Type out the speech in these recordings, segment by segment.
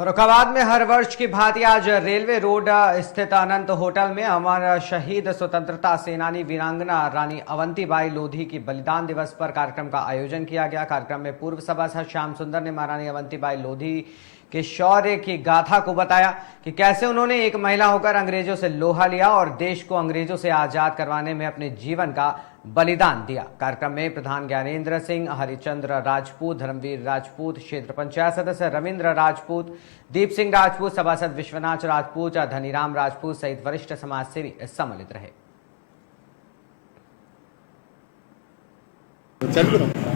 फर्रुखाबाद में हर वर्ष की भांति आज रेलवे रोड स्थित अनंत होटल में अमर शहीद स्वतंत्रता सेनानी वीरांगना रानी अवंतीबाई लोधी की बलिदान दिवस पर कार्यक्रम का आयोजन किया गया। कार्यक्रम में पूर्व सभासद श्याम सुंदर ने महारानी अवंतीबाई लोधी के शौर्य की गाथा को बताया कि कैसे उन्होंने एक महिला होकर अंग्रेजों से लोहा लिया और देश को अंग्रेजों से आजाद करवाने में अपने जीवन का बलिदान दिया। कार्यक्रम में प्रधान ज्ञानेंद्र सिंह, हरिचंद्र राजपूत, धर्मवीर राजपूत, क्षेत्र पंचायत सदस्य रविंद्र राजपूत, दीप सिंह राजपूत, सभासद विश्वनाथ राजपूत, धनीराम राजपूत सहित वरिष्ठ समाजसेवी सम्मिलित रहे।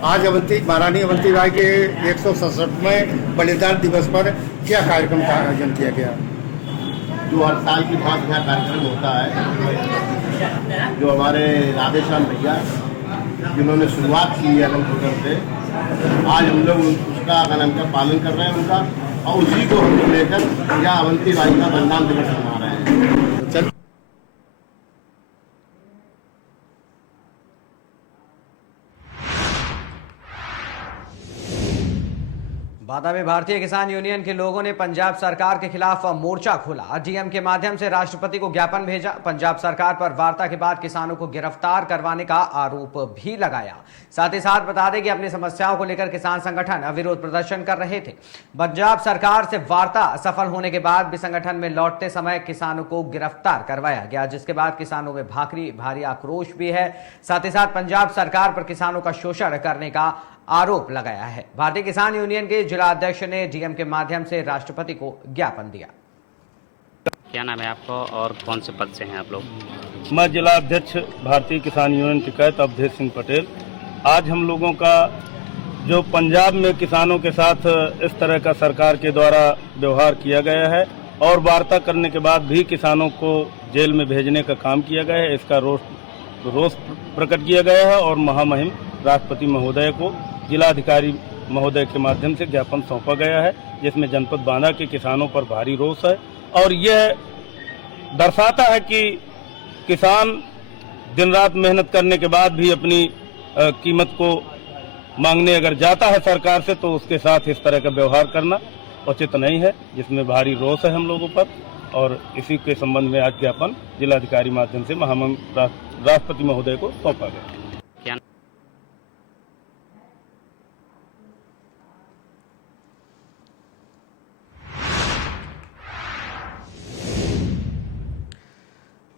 आज महारानी अवंतीबाई के 167वें बलिदान दिवस पर क्या कार्यक्रम का आयोजन किया गया? जो हर साल की भांति यह कार्यक्रम होता है, जो हमारे राधेश्याम भैया जिन्होंने शुरुआत की है अनंत होटल से, आज हम लोग उसका आगमन का पालन कर रहे हैं उनका, और उसी को हम लेकर यह अवंतीबाई का बलिदान दिवस मना रहे हैं। बादा में भारतीय किसान यूनियन के लोगों ने पंजाब सरकार के खिलाफ मोर्चा खोला। डीएम के माध्यम से राष्ट्रपति को ज्ञापन भेजा। पंजाब सरकार पर वार्ता के बाद किसानों को गिरफ्तार करवाने का आरोप भी लगाया। साथ ही साथ बता दें कि अपनी समस्याओं को लेकर किसान संगठन विरोध प्रदर्शन कर रहे थे। पंजाब सरकार से वार्ता सफल होने के बाद भी संगठन में लौटते समय किसानों को गिरफ्तार करवाया गया, जिसके बाद किसानों में भारी आक्रोश भी है। साथ ही साथ पंजाब सरकार पर किसानों का शोषण करने का आरोप लगाया है। भारतीय किसान यूनियन के जिला अध्यक्ष ने डीएम के माध्यम से राष्ट्रपति को ज्ञापन दिया। क्या नाम है आपको और कौन से पद से हैं आप लोग? मैं जिला अध्यक्ष भारतीय किसान यूनियन टिकैत अवधेश सिंह पटेल। आज हम लोगों का जो पंजाब में किसानों के साथ इस तरह का सरकार के द्वारा व्यवहार किया गया है और वार्ता करने के बाद भी किसानों को जेल में भेजने का काम किया गया है, इसका रोष प्रकट किया गया है और महामहिम राष्ट्रपति महोदय को जिलाधिकारी महोदय के माध्यम से ज्ञापन सौंपा गया है, जिसमें जनपद बांदा के किसानों पर भारी रोष है और यह दर्शाता है कि किसान दिन रात मेहनत करने के बाद भी अपनी कीमत को मांगने अगर जाता है सरकार से, तो उसके साथ इस तरह का व्यवहार करना उचित नहीं है, जिसमें भारी रोष है हम लोगों पर। और इसी के संबंध में आज ज्ञापन जिलाधिकारी माध्यम से महामहिम राष्ट्रपति महोदय को सौंपा गया।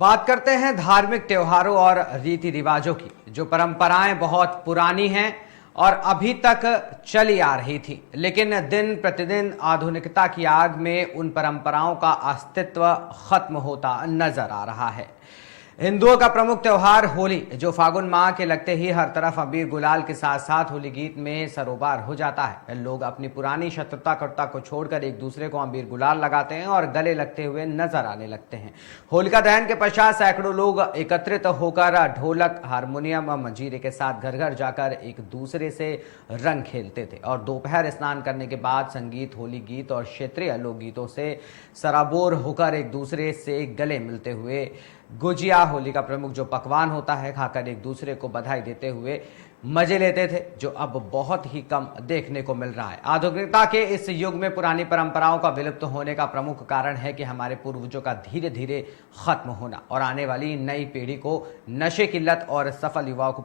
बात करते हैं धार्मिक त्योहारों और रीति रिवाजों की, जो परंपराएं बहुत पुरानी हैं और अभी तक चली आ रही थी, लेकिन दिन प्रतिदिन आधुनिकता की आग में उन परंपराओं का अस्तित्व खत्म होता नजर आ रहा है। हिंदुओं का प्रमुख त्योहार होली, जो फागुन माह के लगते ही हर तरफ अबीर गुलाल के साथ साथ होली गीत में सरोबार हो जाता है। लोग अपनी पुरानी शत्रुता को छोड़कर एक दूसरे को अबीर गुलाल लगाते हैं और गले लगते हुए नजर आने लगते हैं। होलिका दहन के पश्चात सैकड़ों लोग एकत्रित होकर ढोलक, हारमोनियम, मंजीरे के साथ घर घर जाकर एक दूसरे से रंग खेलते थे और दोपहर स्नान करने के बाद संगीत, होली गीत और क्षेत्रीय लोकगीतों से सराबोर होकर एक दूसरे से गले मिलते हुए गुजिया, होली का प्रमुख जो पकवान होता है, खाकर एक दूसरे को बधाई देते हुए मजे लेते थे, जो अब बहुत ही कम देखने को मिल रहा है। आधुनिकता के इस युग में पुरानी परंपराओं का विलुप्त होने का प्रमुख कारण है कि हमारे पूर्वजों का धीरे धीरे खत्म होना और आने वाली नई पीढ़ी को नशे की लत और सफल युवाओं को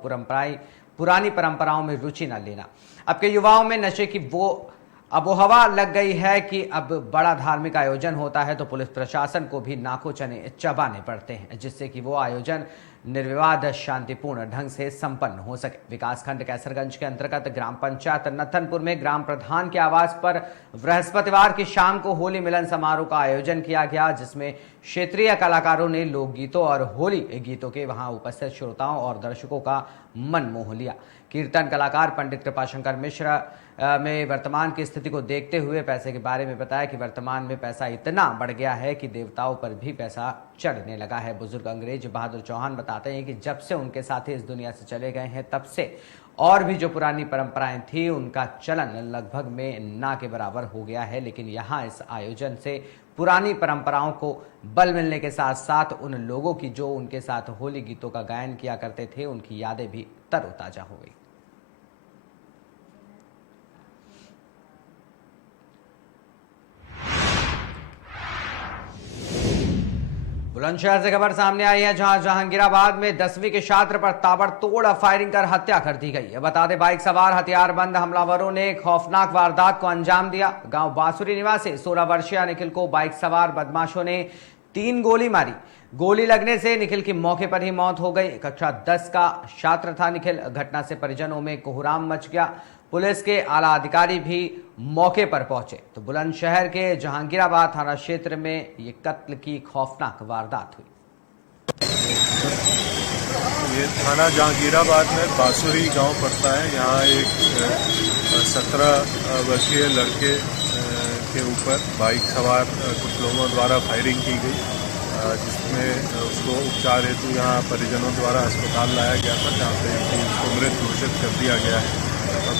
पुरानी परंपराओं में रुचि न लेना। अब के युवाओं में नशे की वो आबोहवा लग गई है कि अब बड़ा धार्मिक आयोजन होता है तो पुलिस प्रशासन को भी नाको चने चबाने पड़ते हैं, जिससे कि वो आयोजन निर्विवाद शांतिपूर्ण ढंग से संपन्न हो सके। विकासखंड कैसरगंज के अंतर्गत ग्राम पंचायत नथनपुर में ग्राम प्रधान के आवास पर बृहस्पतिवार की शाम को होली मिलन समारोह का आयोजन किया गया, जिसमें क्षेत्रीय कलाकारों ने लोकगीतों और होली गीतों के वहां उपस्थित श्रोताओं और दर्शकों का मन मोह लिया। कीर्तन कलाकार पंडित कृपाशंकर मिश्र में वर्तमान की स्थिति को देखते हुए पैसे के बारे में बताया कि वर्तमान में पैसा इतना बढ़ गया है कि देवताओं पर भी पैसा चढ़ने लगा है। बुजुर्ग अंग्रेज बहादुर चौहान बताते हैं कि जब से उनके साथी इस दुनिया से चले गए हैं, तब से और भी जो पुरानी परंपराएं थी उनका चलन लगभग में ना के बराबर हो गया है। लेकिन यहाँ इस आयोजन से पुरानी परंपराओं को बल मिलने के साथ साथ उन लोगों की जो उनके साथ होली गीतों का गायन किया करते थे, उनकी यादें भी तरोताजा हो गई। बुलंदशहर से खबर सामने आई है, जहां जहांगीराबाद में 10वीं के छात्र पर ताबड़तोड़ फायरिंग कर हत्या कर दी गई। बता दें, बाइक सवार हथियारबंद हमलावरों ने खौफनाक वारदात को अंजाम दिया। गांव बांसुरी निवासी 16 वर्षीय निखिल को बाइक सवार बदमाशों ने 3 गोली मारी। गोली लगने से निखिल की मौके पर ही मौत हो गई। कक्षा 10 का छात्र था निखिल। घटना से परिजनों में कोहराम मच गया। पुलिस के आला अधिकारी भी मौके पर पहुंचे तो बुलंदशहर के जहांगीराबाद थाना क्षेत्र में ये कत्ल की खौफनाक वारदात हुई। ये थाना जहांगीराबाद में बांसुरी गांव पड़ता है। यहाँ एक 17 वर्षीय लड़के के ऊपर बाइक सवार कुछ लोगों द्वारा फायरिंग की गई, जिसमें उसको उपचार हेतु यहाँ परिजनों द्वारा अस्पताल लाया गया था, जहाँ पे उसको मृत घोषित कर दिया गया है।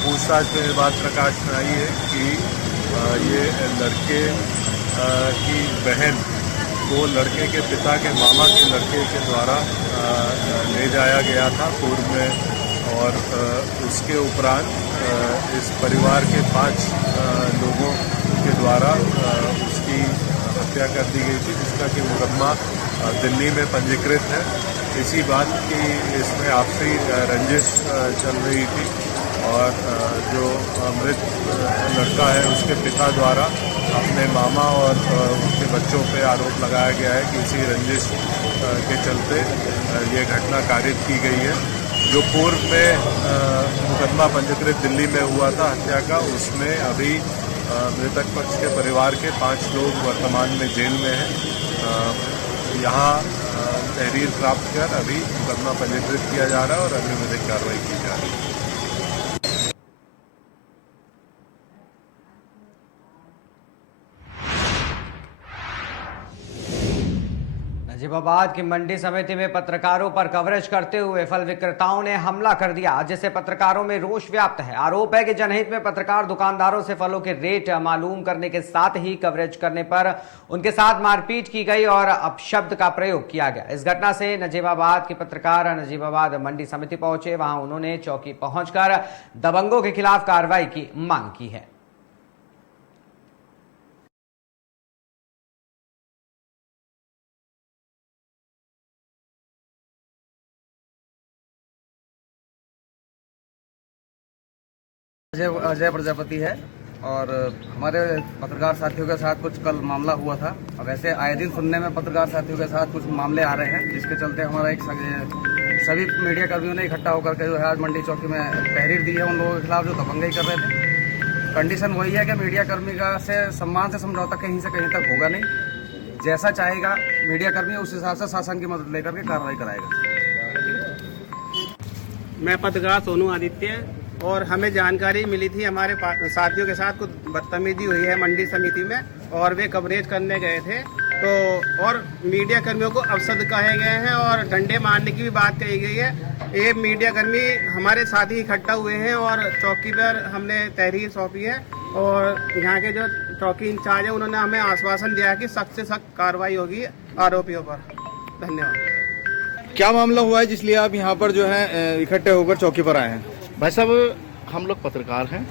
पूछताछ में ये बात प्रकाश में आई है कि ये लड़के की बहन को लड़के के पिता के मामा के लड़के के द्वारा ले जाया गया था पूर्व में, और उसके उपरांत इस परिवार के 5 लोगों के द्वारा उसकी हत्या कर दी गई थी, जिसका कि मुकदमा दिल्ली में पंजीकृत है। इसी बात की इसमें आपसी रंजिश चल रही थी, और जो मृत लड़का है उसके पिता द्वारा अपने मामा और उनके बच्चों पे आरोप लगाया गया है कि इसी रंजिश के चलते ये घटना कारित की गई है। जो पूर्व में मुकदमा पंजीकृत दिल्ली में हुआ था हत्या का, उसमें अभी मृतक पक्ष के परिवार के 5 लोग वर्तमान में जेल में हैं। यहाँ तहरीर प्राप्त कर अभी मुकदमा पंजीकृत किया जा रहा है और अगली विधिक कार्रवाई की जा रही है। नजीबाबाद की मंडी समिति में पत्रकारों पर कवरेज करते हुए फल विक्रेताओं ने हमला कर दिया, जिससे पत्रकारों में रोष व्याप्त है। आरोप है कि जनहित में पत्रकार दुकानदारों से फलों के रेट मालूम करने के साथ ही कवरेज करने पर उनके साथ मारपीट की गई और अपशब्द का प्रयोग किया गया। इस घटना से नजीबाबाद के पत्रकार नजीबाबाद मंडी समिति पहुंचे। वहां उन्होंने चौकी पहुंचकर दबंगों के खिलाफ कार्रवाई की मांग की है। अजय प्रजापति है, और हमारे पत्रकार साथियों के साथ कुछ कल मामला हुआ था। अब वैसे आए दिन सुनने में पत्रकार साथियों के साथ कुछ मामले आ रहे हैं, जिसके चलते हमारा एक सभी मीडिया कर्मियों ने इकट्ठा होकर के जो है आज मंडी चौकी में तहरीर दी है उन लोगों के खिलाफ जो दबंगई कर रहे थे। कंडीशन वही है कि मीडिया कर्मी का से सम्मान से समझौता कहीं से कहीं तक होगा नहीं। जैसा चाहेगा मीडिया कर्मी उस हिसाब से शासन की मदद लेकर के कार्रवाई कराएगा। मैं पत्रकार सोनू आदित्य, और हमें जानकारी मिली थी हमारे साथियों के साथ कुछ बदतमीजी हुई है मंडी समिति में, और वे कवरेज करने गए थे तो और मीडिया कर्मियों को अपशब्द कहे गए हैं और डंडे मारने की भी बात कही गई है। ये मीडिया कर्मी हमारे साथ ही इकट्ठा हुए हैं और चौकी पर हमने तहरीर सौंपी है, और यहाँ के जो चौकी इंचार्ज है उन्होंने हमें आश्वासन दिया कि सख्त से सख्त कार्रवाई होगी आरोपियों पर। धन्यवाद। क्या मामला हुआ है जिसलिए आप यहाँ पर जो है इकट्ठे होकर चौकी पर आए हैं? भाई साहब, हम लोग पत्रकार हैं,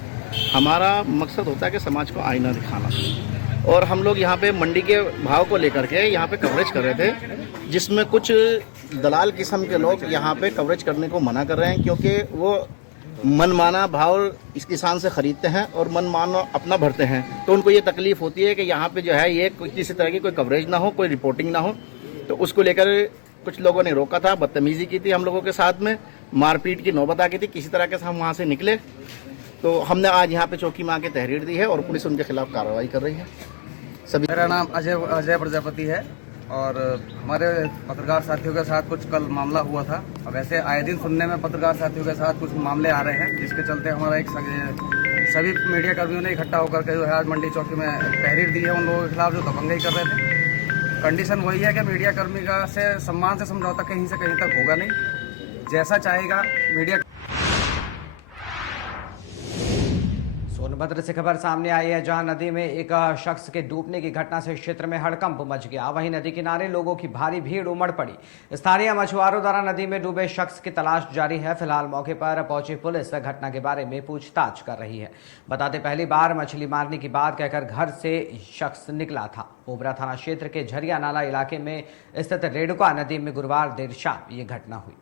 हमारा मकसद होता है कि समाज को आईना दिखाना, और हम लोग यहाँ पे मंडी के भाव को लेकर के यहाँ पे कवरेज कर रहे थे, जिसमें कुछ दलाल किस्म के लोग यहाँ पे कवरेज करने को मना कर रहे हैं, क्योंकि वो मनमाना भाव इस किसान से खरीदते हैं और मनमाना अपना भरते हैं। तो उनको ये तकलीफ होती है कि यहाँ पे जो है ये किसी तरह की कोई कवरेज ना हो, कोई रिपोर्टिंग ना हो। तो उसको लेकर कुछ लोगों ने रोका था, बदतमीजी की थी हम लोगों के साथ में, मारपीट की नौबत आ गई थी। किसी तरह के हम वहाँ से निकले तो हमने आज यहाँ पे चौकी में आके तहरीर दी है और पुलिस उनके खिलाफ कार्रवाई कर रही है। सभी मेरा नाम अजय प्रजापति है, और हमारे पत्रकार साथियों के साथ कुछ कल मामला हुआ था। अब वैसे आए दिन सुनने में पत्रकार साथियों के साथ कुछ मामले आ रहे हैं, जिसके चलते हमारा एक सभी मीडिया कर्मियों ने इकट्ठा होकर के जो है आज मंडी चौकी में तहरीर दी है उन लोगों के खिलाफ जो दबंगई कर रहे थे। कंडीशन वही है कि मीडिया कर्मी का से सम्मान से समझौता कहीं से कहीं तक होगा नहीं। जैसा चाहेगा मीडिया। सोनभद्र से खबर सामने आई है, जहां नदी में एक शख्स के डूबने की घटना से क्षेत्र में हड़कंप मच गया। वहीं नदी किनारे लोगों की भारी भीड़ उमड़ पड़ी। स्थानीय मछुआरों द्वारा नदी में डूबे शख्स की तलाश जारी है। फिलहाल मौके पर पहुंची पुलिस घटना के बारे में पूछताछ कर रही है। बताते पहली बार मछली मारने की बात कहकर घर से शख्स निकला था। ओबरा थाना क्षेत्र के झरिया नाला इलाके में स्थित रेणुका नदी में गुरुवार देर शाम ये घटना हुई।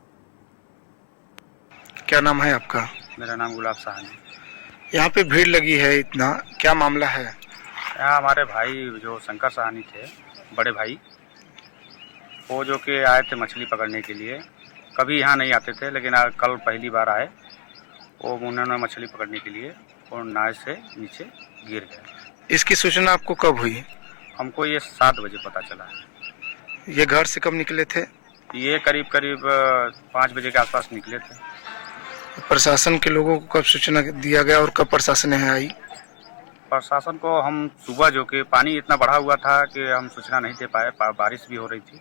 क्या नाम है आपका? मेरा नाम गुलाब साहनी। यहाँ पे भीड़ लगी है इतना, क्या मामला है? यहाँ हमारे भाई जो शंकर साहनी थे, बड़े भाई, वो जो कि आए थे मछली पकड़ने के लिए। कभी यहाँ नहीं आते थे, लेकिन कल पहली बार आए। वो उन्होंने मछली पकड़ने के लिए और नाव से नीचे गिर गए। इसकी सूचना आपको कब हुई? हमको ये 7 बजे पता चला। ये घर से कब निकले थे? ये करीब 5 बजे के आसपास निकले थे। प्रशासन के लोगों को कब सूचना दिया गया और कब प्रशासन यहाँ आई? प्रशासन को हम सुबह, जो कि पानी इतना बढ़ा हुआ था कि हम सूचना नहीं दे पाए, बारिश भी हो रही थी,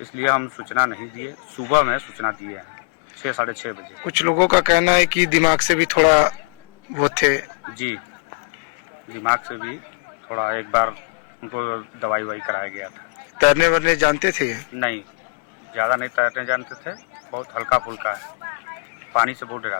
इसलिए हम सूचना नहीं दिए। सुबह में सूचना दिए हैं 6 साढ़े 6 बजे। कुछ लोगों का कहना है कि दिमाग से भी थोड़ा वो थे। जी, दिमाग से भी थोड़ा, एक बार उनको दवाई ववाई कराया गया था। तैरने वरने जानते थे? नहीं, ज़्यादा नहीं तैरने जानते थे, बहुत हल्का फुल्का है, पानी से बहुत डरा।